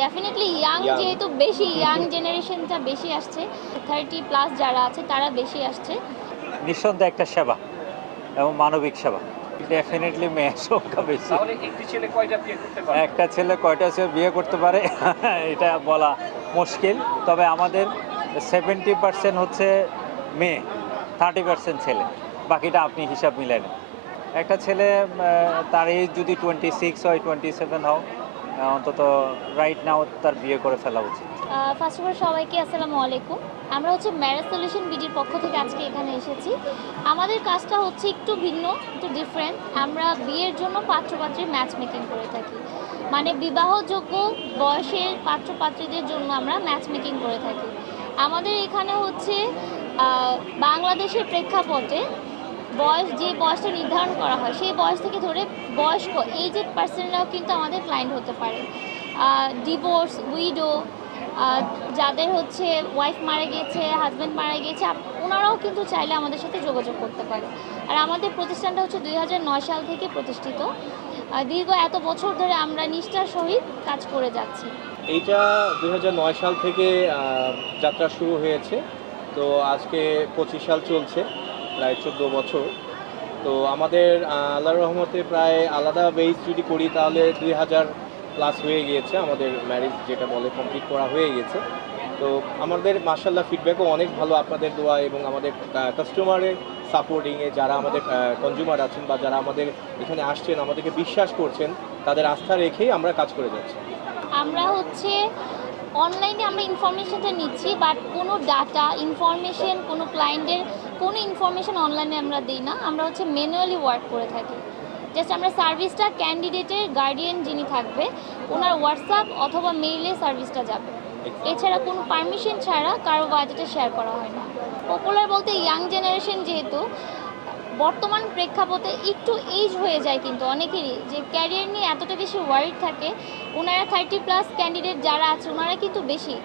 Definitely young young যেহেতু বেশি young জেনারেশনটা বেশি আসছে, 30+ যারা আছে তারা বেশি আসছে। নিঃসন্দেহে একটা সেবা এবং মানবিক সেবা। ডেফিনেটলি মেয়ের সংখ্যা বেশি। তাহলে একটি ছেলে কয়টা বিয়ে করতে পারে? একটা ছেলে কয়টা ছেলে বিয়ে করতে পারে এটা বলা মুশকিল। তবে আমাদের 70% হচ্ছে মেয়ে, 30% ছেলে, বাকিটা আপনি হিসাব মিলাই নেন। একটা ছেলে তার এজ যদি 26 হয়, 27 হোক, অন্তত রাইট নাও তার বিয়ে করে ফেলা উচিত। ফার্স্ট অফ অল সবাইকে আসসালামু আলাইকুম। আমরা হচ্ছে ম্যারেজ সলিউশন বিডির পক্ষ থেকে আজকে এখানে এসেছি। আমাদের কাজটা হচ্ছে একটু ভিন্ন, একটু ডিফারেন্ট। আমরা বিয়ের জন্য পাত্রপাত্রীর ম্যাচ মেকিং করে থাকি, মানে বিবাহযোগ্য বয়সের পাত্রপাত্রীদের জন্য আমরা ম্যাচ মেকিং করে থাকি। আমাদের এখানে হচ্ছে বাংলাদেশের প্রেক্ষাপটে যে বয়সটা নির্ধারণ করা হয় সেই বয়স থেকে ধরে বয়স্ক এজেড পার্সনরাও কিন্তু আমাদের ক্লায়েন্ট হতে পারে। ডিভোর্স, উইডো, যাদের হচ্ছে ওয়াইফ মারা গিয়েছে, হাজব্যান্ড মারা গিয়েছে, ওনারাও কিন্তু চাইলে আমাদের সাথে যোগাযোগ করতে পারে। আর আমাদের প্রতিষ্ঠানটা হচ্ছে 2009 সাল থেকে প্রতিষ্ঠিত। দীর্ঘ এত বছর ধরে আমরা নিষ্ঠার সহিত কাজ করে যাচ্ছি। এইটা 2009 সাল থেকে যাত্রা শুরু হয়েছে, তো আজকে 25 সাল চলছে, প্রায় 14 বছর। তো আমাদের আল্লাহর রহমতে প্রায় আলাদা বেস যদি করি তাহলে 2000+ হয়ে গিয়েছে। আমাদের ম্যারেজ যেটা বলে কমপ্লিট করা হয়ে গেছে। তো আমাদের মাশাআল্লাহ ফিডব্যাকও অনেক ভালো আপনাদের দোয়া এবং আমাদের কাস্টমারের সাপোর্টিংয়ে যারা আমাদের কনজিউমার আছেন বা যারা আমাদের এখানে আসছেন, আমাদেরকে বিশ্বাস করছেন, তাদের আস্থা রেখেই আমরা কাজ করে যাচ্ছি। আমরা হচ্ছে অনলাইনে আমরা ইনফরমেশনটা নিচ্ছি, বাট কোনো ডাটা ইনফরমেশন, কোনো ক্লায়েন্টের কোনো ইনফরমেশন অনলাইনে আমরা দিই না। আমরা হচ্ছে ম্যানুয়ালি ওয়ার্ক করে থাকি। জাস্ট আমরা সার্ভিসটা ক্যান্ডিডেটের গার্ডিয়ান যিনি থাকবে ওনার হোয়াটসঅ্যাপ অথবা মেইলে সার্ভিসটা যাবে। এছাড়া কোনো পারমিশন ছাড়া কারো বাজেটে শেয়ার করা হয় না। পপুলার বলতে ইয়াং জেনারেশন যেহেতু বর্তমান প্রেক্ষাপটে একটু এজ হয়ে যায়, কিন্তু অনেকেরই যে ক্যারিয়ার নিয়ে এতটা বেশি ওয়ারিড থাকে, ওনারা 30+ ক্যান্ডিডেট যারা আছে ওনারা কিন্তু বেশি,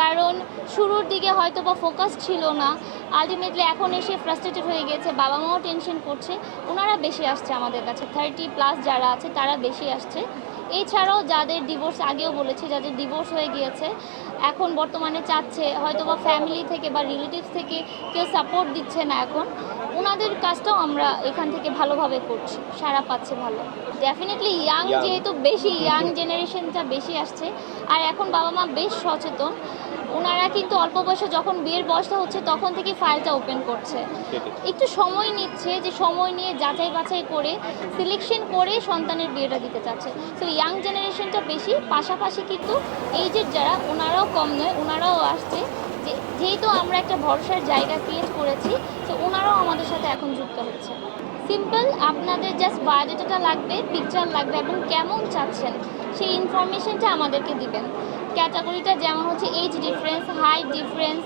কারণ শুরুর দিকে হয়তো বা ফোকাস ছিল না, আলটিমেটলি এখন এসে ফ্রাস্ট্রেটেড হয়ে গেছে, বাবা মাও টেনশন করছে, ওনারা বেশি আসছে আমাদের কাছে। 30+ যারা আছে তারা বেশি আসছে। এছাড়াও যাদের ডিভোর্স, আগেও বলেছি, যাদের ডিভোর্স হয়ে গিয়েছে, এখন বর্তমানে চাচ্ছে হয়তো বা ফ্যামিলি থেকে বা রিলেটিভস থেকে কেউ সাপোর্ট দিচ্ছে না, এখন ওনাদের কাজটাও আমরা এখান থেকে ভালোভাবে করছি, সারা পাচ্ছে ভালো। ডেফিনেটলি ইয়াং যেহেতু বেশি ইয়াং জেনারেশনটা বেশি আসছে, আর এখন বাবা মা বেশ সচেতন। ওনারা কিন্তু অল্প বয়সে যখন বিয়ের বয়সটা হচ্ছে তখন থেকে ফাইলটা ওপেন করছে, একটু সময় নিচ্ছে, যে সময় নিয়ে যাচাই বাছাই করে সিলেকশন করে সন্তানের বিয়েটা দিতে চাচ্ছে। তো ইয়াং জেনারেশনটা বেশি, পাশাপাশি কিন্তু এইজের যারা ওনারাও কম নয়, ওনারাও আসছে। যেহেতু আমরা একটা ভরসার জায়গা ক্রিয়েট করেছি, তো ওনারাও আমাদের সাথে এখন যুক্ত হচ্ছে। সিম্পল, আপনাদের জাস্ট বায়োডাটাটা লাগবে, পিকচার লাগবে এবং কেমন চাচ্ছেন সেই ইনফরমেশনটা আমাদেরকে দিবেন। ক্যাটাগরিটা যেমন হচ্ছে এজ ডিফারেন্স, হাইট ডিফারেন্স,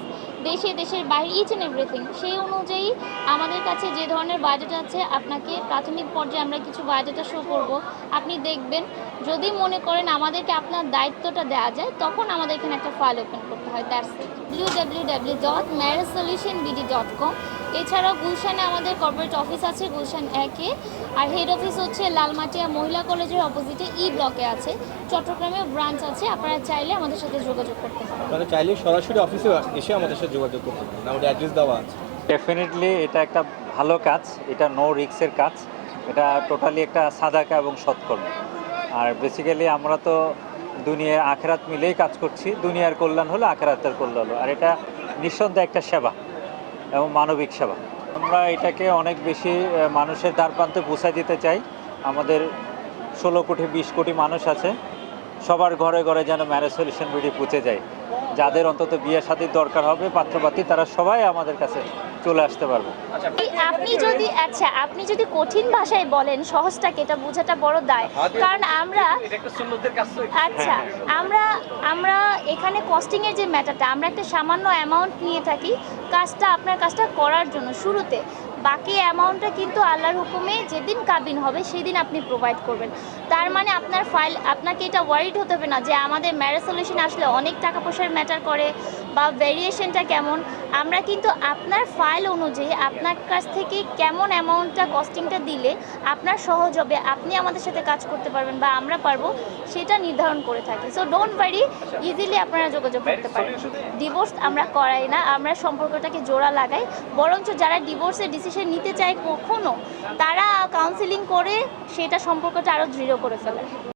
দেশের বাইরে, ইচ অ্যান্ড এভরিথিং, সেই অনুযায়ী আমাদের কাছে যে ধরনের বায়োডাটা আছে আপনাকে প্রাথমিক পর্যায়ে আমরা কিছু বায়োডাটা শো করব, আপনি দেখবেন। যদি মনে করেন আমাদেরকে আপনার দায়িত্বটা দেওয়া যায়, তখন আমাদের এখানে একটা ফাইল ওপেন করতে হয়। That's it. www.marriagesolutionbd.com। এছাড়াও গুলশানে আমাদের কর্পোরেট অফিস আছে, গুলশান 1-এ, আর হেড অফিস হচ্ছে লালমাটিয়া মহিলা কলেজের অপোজিটে ই ব্লকে আছে। চট্টগ্রামেও ব্রাঞ্চ আছে, আপনারা চাইলে আমাদের সাথে যোগাযোগ করতে পারেন। আপনারা চাইলে সরাসরি অফিসে এসে আমাদের সাথে যোগাযোগ করতে পারেন, আমাদের অ্যাড্রেস দেওয়া আছে। ডেফিনেটলি এটা একটা ভালো কাজ, এটা নো রিস্কের কাজ, এটা টোটালি একটা সাদাকা এবং সৎকর্ম। আর বেসিক্যালি আমরা তো দুনিয়ার আখেরাত মিলেই কাজ করছি, দুনিয়ার কল্যাণ হলো আখেরাতের কল্যাণ হলো, আর এটা নিঃসন্দেহে একটা সেবা এবং মানবিক সেবা। আমরা এটাকে অনেক বেশি মানুষের দ্বারপ্রান্তে পৌঁছায় দিতে চাই। আমাদের 16 কোটি 20 কোটি মানুষ আছে, সবার ঘরে ঘরে যেন ম্যারেজ সলিউশন বিডি পৌঁছে যায়। যাদের অন্তত বিয়ে শাদীর দরকার হবে পাত্রপাত্রী, তারা সবাই আমাদের কাছে চলে আসতে পারবে। আপনি যদি কঠিন ভাষায় বলেন, সহজটাকে এটা বোঝাটা বড় দায়, কারণ আমরা আমরা এখানে কস্টিংয়ের যে ম্যাটারটা, আমরা একটা সামান্য অ্যামাউন্ট নিয়ে থাকি আপনার কাজটা করার জন্য শুরুতে। বাকি অ্যামাউন্টটা কিন্তু আল্লাহর হুকুমে যেদিন কাবিন হবে সেদিন আপনি প্রোভাইড করবেন। তার মানে আপনার ফাইল, আপনাকে এটা ওয়ারিড হতে হবে না যে আমাদের ম্যারেজ সলিউশন আসলে অনেক টাকা পয়সার ম্যাটার করে বা ভেরিয়েশনটা কেমন। আমরা কিন্তু আপনার ফাইল ফাইল অনুযায়ী আপনার কাছ থেকে কেমন অ্যামাউন্টটা কস্টিংটা দিলে আপনার সহজ হবে, আপনি আমাদের সাথে কাজ করতে পারবেন বা আমরা পারবো, সেটা নির্ধারণ করে থাকি। সো ডোন্ট ওয়ারি, ইজিলি আপনারা যোগাযোগ করতে পারেন। ডিভোর্স আমরা করাই না, আমরা সম্পর্কটাকে জোড়া লাগাই। বরঞ্চ যারা ডিভোর্সের ডিসিশন নিতে চায় কখনো, তারা কাউন্সিলিং করে সেটা সম্পর্কটা আরও দৃঢ় করে ফেলে।